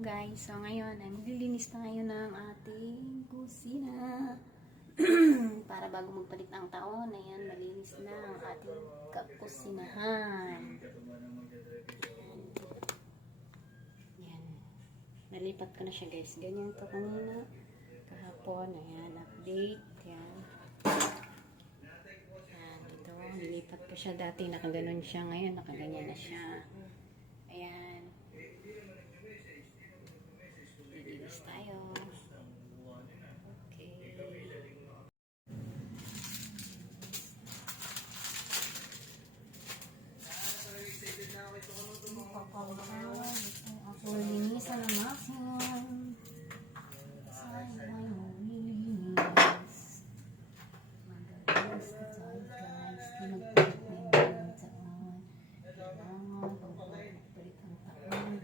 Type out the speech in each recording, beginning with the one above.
Guys, so ngayon ay maglilinis na ngayon ng ating kusina. Para bago magpalit ng taon, ayan, malinis na ang ating kakusinahan. Ayan. Nalipat ko na siya guys. Ganyan to kanina. Kahapon, ayan, update. Ayan. Ayan, ito, nilipat ko siya. Dati nakaganon siya. Ngayon, nakaganyan na siya. Ayan. Linis tayo. Okay. Ako linisan ang maximum. Sayang linis. Magalis na tayo guys. Pinagpalit na yung taon. Kailangan pagpalit ang taon.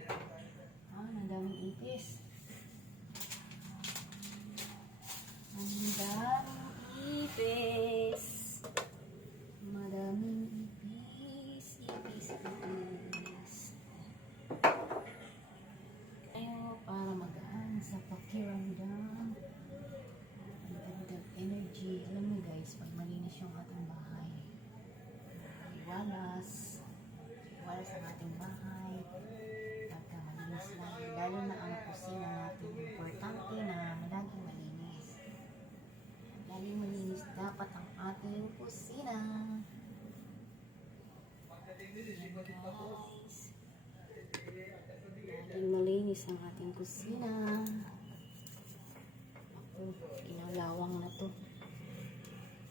Madaming ipis. Ang daming ipis. Madaming ipis. Ipis. Ayaw para magaan sa pakiramdam. Ang ganda energy. Alam mo guys, pag malinis yung ating bahay, iwalas. Iwalas ang ating bahay. Pagka malinis lang. Lalo na ang kusina natin. Importante na laging malinis. Laging malinis dapat ang ating kusina. Ayan guys. Laging malinis ang ating kusina. Ako, inalawang na to.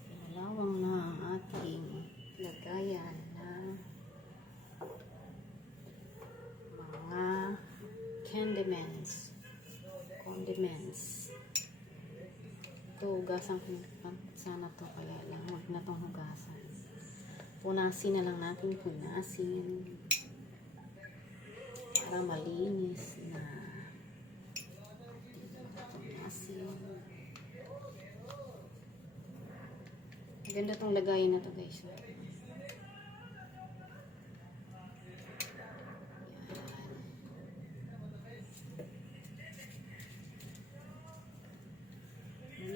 Inalawang na ang ating lagayan na mga condiments. Ito, hugasan ko sana to, kaya lang huwag na tong hugasan. Punasin na lang natin, punasin para malinis na. Punasin. Ganda tong lagayin na to guys.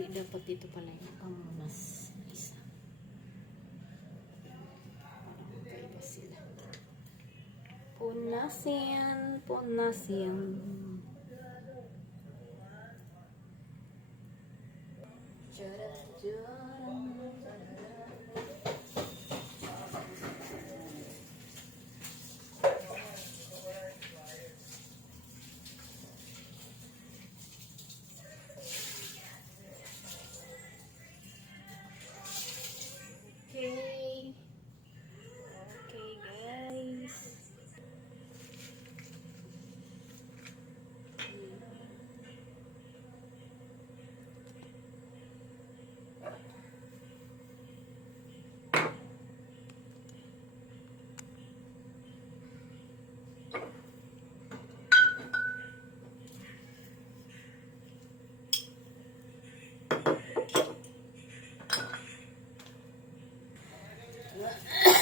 Dapat dito pala yung pamunas isa. Parang magkaiba sila. Punasin. Okay guys.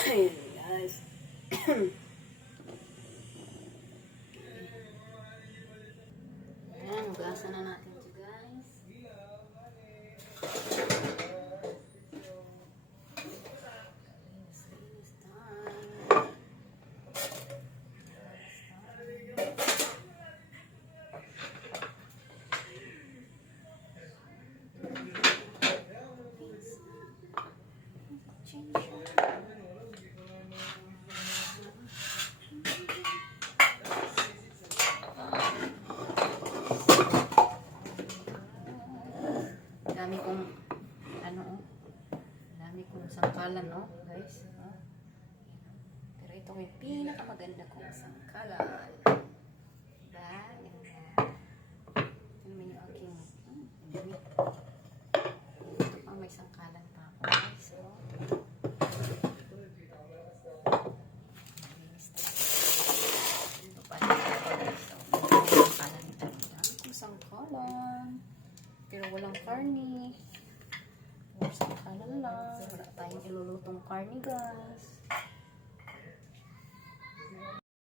Guys. Ayan, hugasan na natin ito guys. Linis time. Dami kong dami kong sangkalan guys. Pero ito yung pinakamaganda kong sangkalan. Diba? Ito naman yung aking damit. Ito pa may sangkalan pa ako guys. Ito pa yung sangkalan. Pero walang karni. Sangkalan lang. Wala tayong ilulutong karni guys.